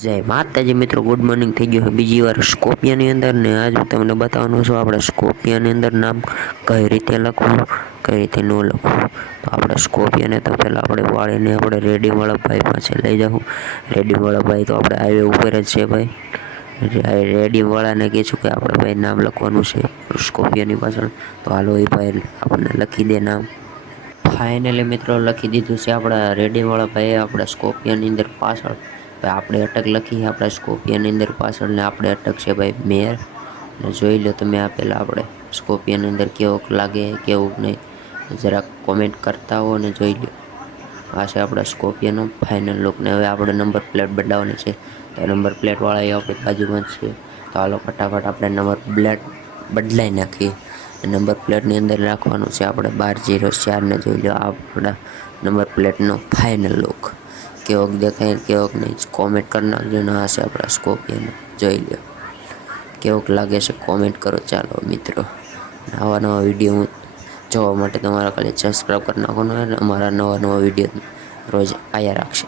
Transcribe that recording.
જય માતાજી મિત્રો, ગુડ મોર્નિંગ થઈ ગયું છે બીજી વાર સ્કોપિયાની અંદર ને આજ હું તમને બતાવવાનું છું આપણે સ્કોપિયાની અંદર નામ કઈ રીતે લખવું, કઈ રીતે ન લખવું. તો આપણે સ્કોપિયાને તો પહેલાં આપણે વાળીને આપણે રેડિયમવાળા ભાઈ પાસે લઈ જાઉં. રેડિયમવાળા ભાઈ તો આપણે હાઈવે ઉપર જ છે ભાઈ. રેડિયમવાળાને કહીશું કે આપણે ભાઈ નામ લખવાનું છે સ્કોપિયાની પાછળ. તો હાલો એ ભાઈ આપણને લખી દે નામ. ફાઇનલી મિત્રો લખી દીધું છે આપણા રેડિયમવાળા ભાઈએ આપણે સ્કોપિયાની અંદર પાછળ. ભાઈ આપણે અટક લખી આપણા સ્કોપિયાની અંદર પાછળ ને આપણે અટક છે ભાઈ મેર. ને જોઈ લો તમે આપેલા આપણે સ્કોપિયાની અંદર કેવોક લાગે કેવું નહીં જરાક કોમેન્ટ કરતા હો ને જોઈ લો. આ છે આપણા સ્કોપિયાનો ફાઇનલ લુક. ને હવે આપણે નંબર પ્લેટ બદલાવવાની છે તો નંબર પ્લેટવાળા એ આપણી બાજુમાં જ છે. તો હાલો ફટાફટ આપણે નંબર પ્લેટ બદલાઈ નાખીએ. નંબર પ્લેટની અંદર રાખવાનું છે આપણે 1204 ને જોઈ લો આપણા નંબર પ્લેટનો ફાઇનલ લુક. કેવોક દેખાય કેવોક નહીં કોમેન્ટ કરી નાખજો ને. આ છે આપણા સ્કોપિયાનો જોઈ લો કેવોક લાગે છે કોમેન્ટ કરો. ચાલો મિત્રો, નવા નવા વિડીયો જોવા માટે તમારા ખાલી સબસ્ક્રાઈબ કરી નાખવાનું. અમારા નવા વિડીયો રોજ આવ્યા રાખશે.